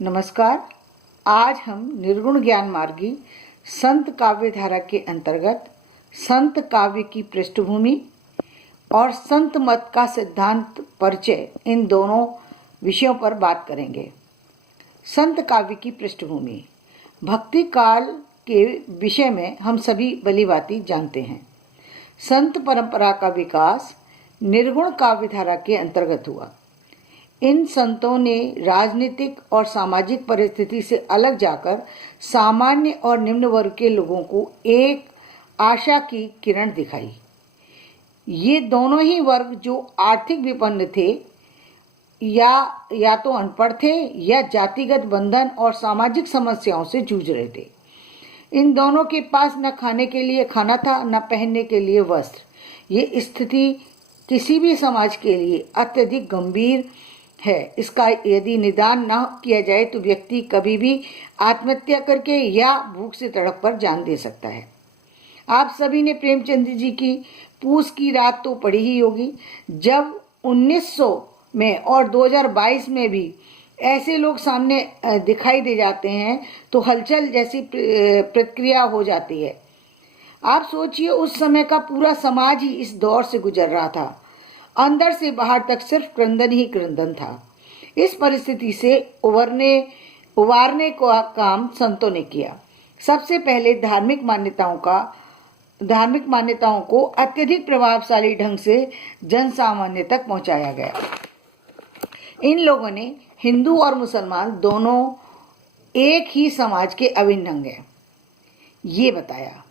नमस्कार। आज हम निर्गुण ज्ञान मार्गी संत काव्य धारा के अंतर्गत संत काव्य की पृष्ठभूमि और संत मत का सिद्धांत परिचय, इन दोनों विषयों पर बात करेंगे। संत काव्य की पृष्ठभूमि। भक्ति काल के विषय में हम सभी भलीभांति जानते हैं। संत परंपरा का विकास निर्गुण काव्य धारा के अंतर्गत हुआ। इन संतों ने राजनीतिक और सामाजिक परिस्थिति से अलग जाकर सामान्य और निम्न वर्ग के लोगों को एक आशा की किरण दिखाई। ये दोनों ही वर्ग जो आर्थिक विपन्न थे या तो अनपढ़ थे या जातिगत बंधन और सामाजिक समस्याओं से जूझ रहे थे। इन दोनों के पास न खाने के लिए खाना था, न पहनने के लिए वस्त्र। ये स्थिति किसी भी समाज के लिए अत्यधिक गंभीर है। इसका यदि निदान न किया जाए तो व्यक्ति कभी भी आत्महत्या करके या भूख से तड़प पर जान दे सकता है। आप सभी ने प्रेमचंद जी की पूस की रात तो पढ़ी ही होगी। जब 1900 में और 2022 में भी ऐसे लोग सामने दिखाई दे जाते हैं तो हलचल जैसी प्रतिक्रिया हो जाती है। आप सोचिए, उस समय का पूरा समाज ही इस दौर से गुजर रहा था। अंदर से बाहर तक सिर्फ क्रंदन ही क्रंदन था। इस परिस्थिति से उबारने का काम संतों ने किया। सबसे पहले धार्मिक मान्यताओं को अत्यधिक प्रभावशाली ढंग से जन सामान्य तक पहुंचाया गया। इन लोगों ने हिंदू और मुसलमान दोनों एक ही समाज के अभिन्न अंग हैं, ये बताया।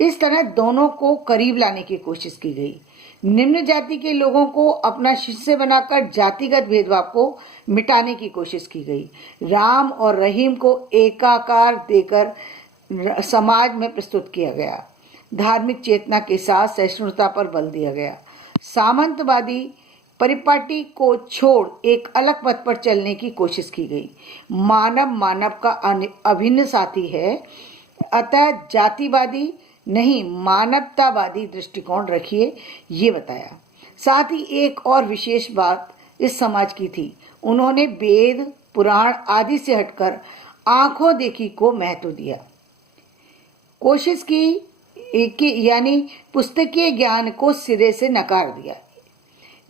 इस तरह दोनों को करीब लाने की कोशिश की गई। निम्न जाति के लोगों को अपना शिष्य बनाकर जातिगत भेदभाव को मिटाने की कोशिश की गई। राम और रहीम को एकाकार देकर समाज में प्रस्तुत किया गया। धार्मिक चेतना के साथ सहिष्णुता पर बल दिया गया। सामंतवादी परिपाटी को छोड़ एक अलग पथ पर चलने की कोशिश की गई। मानव का अभिन्न साथी है, अतः जातिवादी नहीं मानवतावादी दृष्टिकोण रखिए, ये बताया। साथ ही एक और विशेष बात इस समाज की थी। उन्होंने वेद पुराण आदि से हटकर आंखों देखी को महत्व दिया। कोशिश की यानी पुस्तकीय ज्ञान को सिरे से नकार दिया।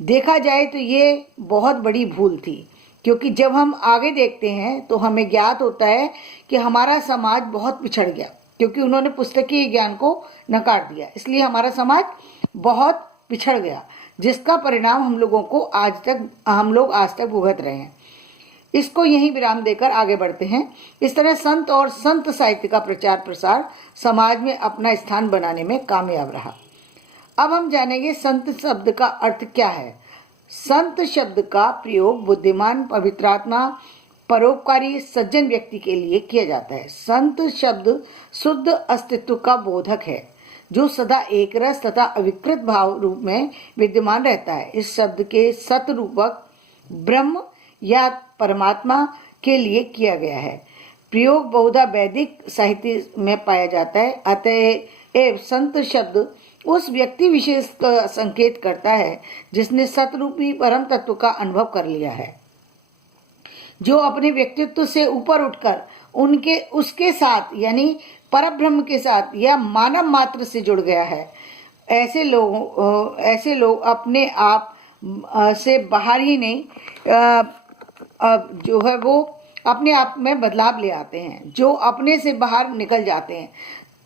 देखा जाए तो ये बहुत बड़ी भूल थी, क्योंकि जब हम आगे देखते हैं तो हमें ज्ञात होता है कि हमारा समाज बहुत पिछड़ गया, क्योंकि उन्होंने पुस्तकीय ज्ञान को नकार दिया। इसलिए हमारा समाज बहुत पिछड़ गया, जिसका परिणाम हम लोग आज तक भुगत रहे हैं। इसको यहीं विराम देकर आगे बढ़ते हैं। इस तरह संत और संत साहित्य का प्रचार प्रसार समाज में अपना स्थान बनाने में कामयाब रहा। अब हम जानेंगे संत शब्द का अर्थ क्या है। संत शब्द का प्रयोग बुद्धिमान, पवित्रात्मा, परोपकारी, सज्जन व्यक्ति के लिए किया जाता है। संत शब्द शुद्ध अस्तित्व का बोधक है, जो सदा एक रस तथा अविकृत भाव रूप में विद्यमान रहता है। इस शब्द के सतरूपक ब्रह्म या परमात्मा के लिए किया गया है। प्रयोग बहुधा वैदिक साहित्य में पाया जाता है। अतएव संत शब्द उस व्यक्ति विशेष का संकेत करता है जिसने सतरूपी परम तत्व का अनुभव कर लिया है, जो अपने व्यक्तित्व से ऊपर उठकर उसके साथ यानी परब्रह्म के साथ या मानव मात्र से जुड़ गया है। ऐसे लोग अपने आप से बाहर ही नहीं जो है वो अपने आप में बदलाव ले आते हैं। जो अपने से बाहर निकल जाते हैं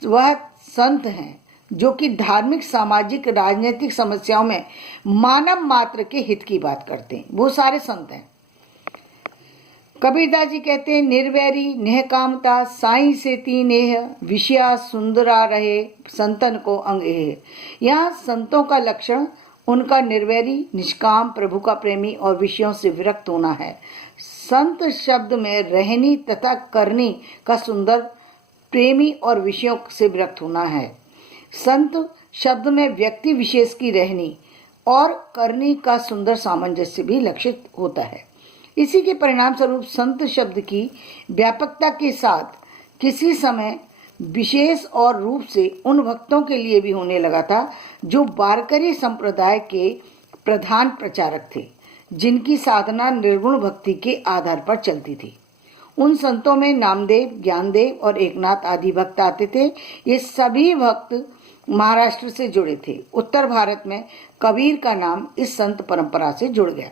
वह संत हैं, जो कि धार्मिक, सामाजिक, राजनीतिक समस्याओं में मानव मात्र के हित की बात करते हैं। वो सारे संत हैं। कबीरदास जी कहते हैं, निर्वैरी नेह कामता साई से तीनेह विषया सुंदरा रहे संतन को अंग है। यहाँ संतों का लक्षण उनका निर्वैरी, निष्काम, प्रभु का प्रेमी और विषयों से विरक्त होना है। संत शब्द में रहनी तथा करनी का सुंदर, प्रेमी और विषयों से विरक्त होना है। संत शब्द में व्यक्ति विशेष की रहनी और करनी का सुंदर सामंजस्य भी लक्षित होता है। इसी के परिणाम स्वरूप संत शब्द की व्यापकता के साथ किसी समय विशेष और रूप से उन भक्तों के लिए भी होने लगा था जो वारकरी संप्रदाय के प्रधान प्रचारक थे। जिनकी साधना निर्गुण भक्ति के आधार पर चलती थी। उन संतों में नामदेव, ज्ञानदेव और एकनाथ आदि भक्त आते थे। ये सभी भक्त महाराष्ट्र से जुड़े थे। उत्तर भारत में कबीर का नाम इस संत परंपरा से जुड़ गया,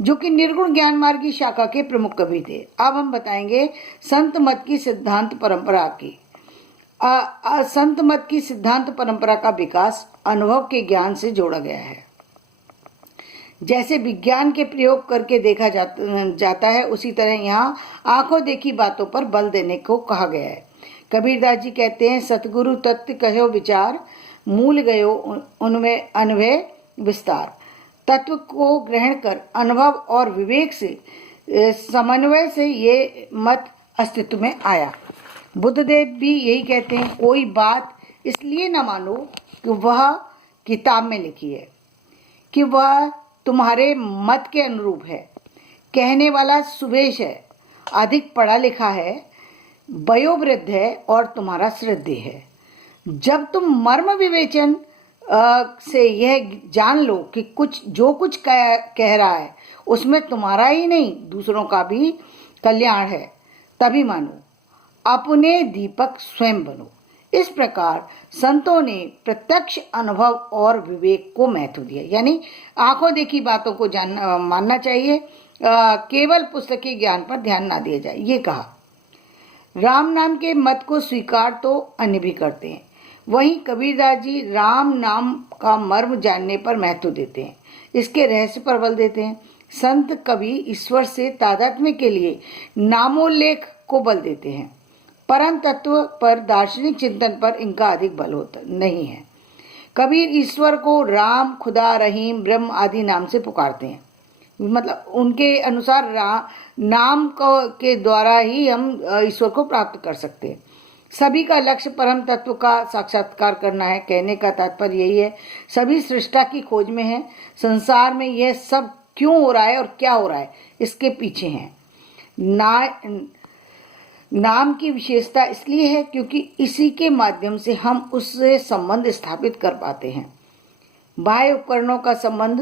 जो कि निर्गुण ज्ञान मार्ग की शाखा के प्रमुख कवि थे। अब हम बताएंगे संत मत की सिद्धांत परंपरा की। संत मत की सिद्धांत परंपरा का विकास अनुभव के ज्ञान से जोड़ा गया है। जैसे विज्ञान के प्रयोग करके देखा जाता है, उसी तरह यहाँ आंखों देखी बातों पर बल देने को कहा गया है। कबीरदास जी कहते हैं, सतगुरु तत्व कहो विचार, मूल गयो उनमें अनभय विस्तार। तत्व को ग्रहण कर अनुभव और विवेक से समन्वय से ये मत अस्तित्व में आया। बुद्धदेव भी यही कहते हैं, कोई बात इसलिए न मानो कि वह किताब में लिखी है, कि वह तुम्हारे मत के अनुरूप है। कहने वाला सुबेश है, अधिक पढ़ा लिखा है, वयोवृद्ध है और तुम्हारा श्रद्धेय है। जब तुम मर्म विवेचन से यह जान लो कि जो कुछ कह रहा है उसमें तुम्हारा ही नहीं दूसरों का भी कल्याण है, तभी मानो। अपने दीपक स्वयं बनो। इस प्रकार संतों ने प्रत्यक्ष अनुभव और विवेक को महत्व दिया, यानी आंखों देखी बातों को मानना चाहिए, केवल पुस्तकीय ज्ञान पर ध्यान ना दिया जाए। ये कहा। राम नाम के मत को स्वीकार तो अन्य भी करते हैं, वहीं कबीरदास जी राम नाम का मर्म जानने पर महत्व देते हैं, इसके रहस्य पर बल देते हैं। संत कवि ईश्वर से तादात्म्य के लिए नामोल्लेख को बल देते हैं, परम तत्व पर दार्शनिक चिंतन पर इनका अधिक बल होता नहीं है। कबीर ईश्वर को राम, खुदा, रहीम, ब्रह्म आदि नाम से पुकारते हैं। मतलब उनके अनुसार नाम के द्वारा ही हम ईश्वर को प्राप्त कर सकते हैं। सभी का लक्ष्य परम तत्व का साक्षात्कार करना है। कहने का तात्पर्य यही है, सभी सृष्टा की खोज में है। संसार में यह सब क्यों हो रहा है और क्या हो रहा है, इसके पीछे हैं। नाम की विशेषता इसलिए है क्योंकि इसी के माध्यम से हम उससे संबंध स्थापित कर पाते हैं। बाह्य उपकरणों का संबंध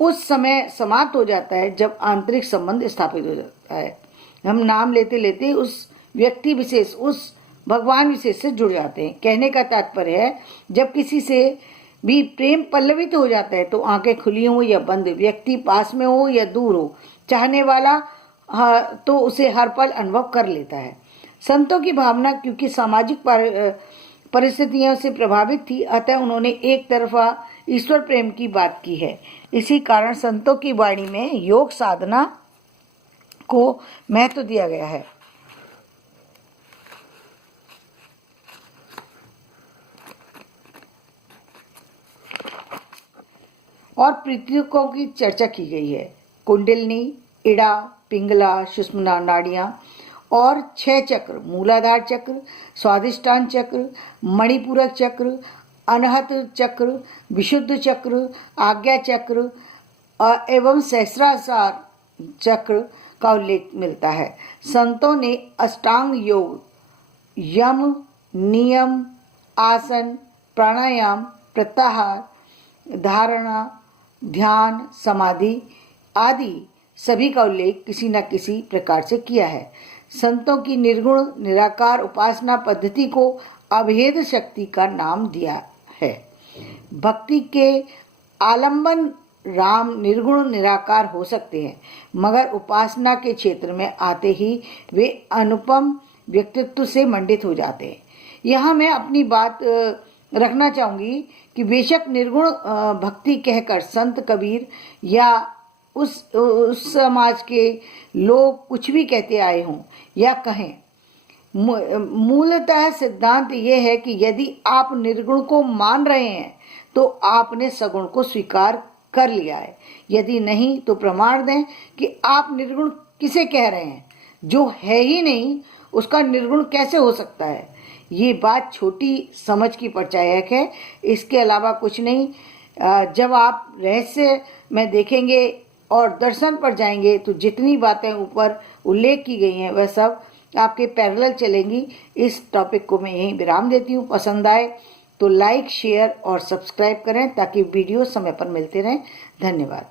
उस समय समाप्त हो जाता है जब आंतरिक संबंध स्थापित हो जाता है। हम नाम लेते लेते उस व्यक्ति विशेष, उस भगवान विशेष से जुड़ जाते हैं। कहने का तात्पर्य है, जब किसी से भी प्रेम पल्लवित हो जाता है तो आंखें खुली हो या बंद, व्यक्ति पास में हो या दूर हो, चाहने वाला तो उसे हर पल अनुभव कर लेता है। संतों की भावना क्योंकि सामाजिक परिस्थितियों से प्रभावित थी, अतः उन्होंने एक तरफा ईश्वर प्रेम की बात की है। इसी कारण संतों की वाणी में योग साधना को महत्व दिया गया है। और प्रतीकों की चर्चा की गई है। कुंडलिनी, इड़ा, पिंगला, सुषुम्ना नाड़ियाँ और 6 चक्र, मूलाधार चक्र, स्वाधिष्ठान चक्र, मणिपूरक चक्र, अनहत चक्र, विशुद्ध चक्र, आज्ञा चक्र एवं सहस्रार चक्र का उल्लेख मिलता है। संतों ने अष्टांग योग, यम, नियम, आसन, प्राणायाम, प्रत्याहार, धारणा, ध्यान, समाधि आदि सभी का उल्लेख किसी न किसी प्रकार से किया है। संतों की निर्गुण निराकार उपासना पद्धति को अभेद शक्ति का नाम दिया है। भक्ति के आलंबन राम निर्गुण निराकार हो सकते हैं, मगर उपासना के क्षेत्र में आते ही वे अनुपम व्यक्तित्व से मंडित हो जाते हैं। यहाँ मैं अपनी बात रखना चाहूँगी कि बेशक निर्गुण भक्ति कहकर संत कबीर या उस समाज के लोग कुछ भी कहते आए हों या कहें, मूलतः सिद्धांत यह है कि यदि आप निर्गुण को मान रहे हैं तो आपने सगुण को स्वीकार कर लिया है। यदि नहीं तो प्रमाण दें कि आप निर्गुण किसे कह रहे हैं। जो है ही नहीं उसका निर्गुण कैसे हो सकता है। ये बात छोटी समझ की परिचायक है, इसके अलावा कुछ नहीं। जब आप रहस्य में देखेंगे और दर्शन पर जाएंगे तो जितनी बातें ऊपर उल्लेख की गई हैं वह सब आपके पैरेलल चलेंगी। इस टॉपिक को मैं यहीं विराम देती हूँ। पसंद आए तो लाइक, शेयर और सब्सक्राइब करें ताकि वीडियो समय पर मिलते रहें। धन्यवाद।